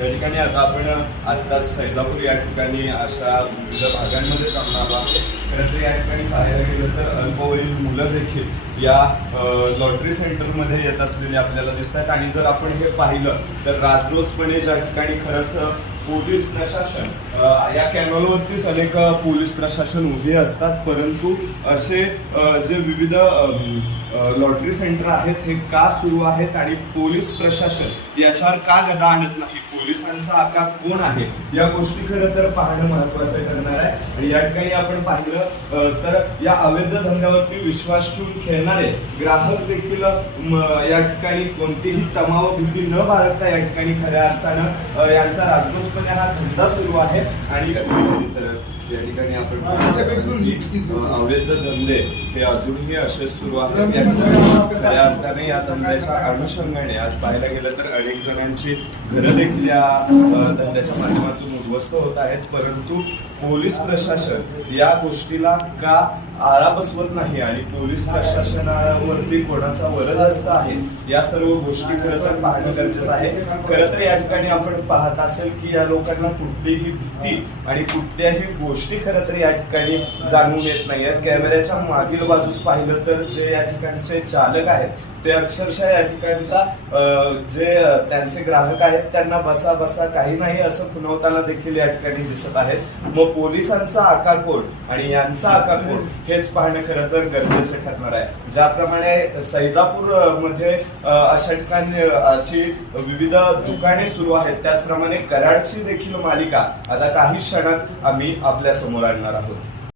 या ठिकाणी आता आपण आत्ताच सैदापूर या ठिकाणी अशा विविध भागांमध्ये जाऊन आलो. खरं तर या ठिकाणी पाहायला गेलं तर अल्पवयीन मुलं देखील या लॉटरी सेंटरमध्ये येत असलेली आपल्याला दिसतात. आणि जर आपण हे पाहिलं तर राजरोजपणे ज्या ठिकाणी खरंच पोलीस प्रशासन या कॅनॉलवरतीच अनेक पोलीस प्रशासन उभे असतात, परंतु असे जे विविध लॉटरी सेंटर आहेत हे का सुरू आहेत आणि पोलीस प्रशासन याच्यावर का गदा आणत नाही, पोलिसांचा आकार कोण आहे, या गोष्टी खरं तर पाहणं महत्त्वाचं ठरणार आहे. आणि या ठिकाणी आपण पाहिलं तर या अवैध धंद्यावरती विश्वास ठेवून खेळणारे ग्राहक देखील या ठिकाणी कोणतीही तमाव भीती न बाळगता या ठिकाणी खऱ्या अर्थानं यांचा राजरोजपणे हा धंदा सुरू आहे. आणि या ठिकाणी आपण अवैध धंदे हे अजूनही असे सुरू आहेत. खऱ्या अर्थाने या धंद्याच्या अनुषंगाने आज पाहायला गेलं तर अनेक जणांची घरं देखील या धंद्याच्या माध्यमातून उद्ध्वस्त होत आहेत, परंतु पोलीस प्रशासन या गोष्टीला का आळा बसवत नाही आणि पोलीस प्रशासनावरती कोणाचा वरदहस्त आहे या सर्व गोष्टी खरं तर पाहणं गरजेचं आहे. खरं तर या ठिकाणी आपण पाहत असेल की या लोकांना कुठलीही भीती आणि कुठल्याही गोष्टी खरं तर या ठिकाणी जाणून येत नाही आहेत. कॅमेऱ्याच्या मागील बाजूस पाहिलं तर जे या ठिकाणचे चालक आहेत ते अक्षरशः या ठिकाणचा जे त्यांचे ग्राहक आहेत त्यांना बसा बसा काही नाही असं खुणवताना देखील या ठिकाणी दिसत आहेत. मग पोलिसांचा आकार कोण आणि यांचा आकार कोण हेच पाहणं खरं तर गरजेचं ठरणार आहे. ज्याप्रमाणे सैदापूर मध्ये अशा ठिकाणी अशी विविध दुकाने सुरू आहेत, त्याचप्रमाणे कराडची देखील मालिका आता काही क्षणात आम्ही आपल्या समोर आणणार आहोत.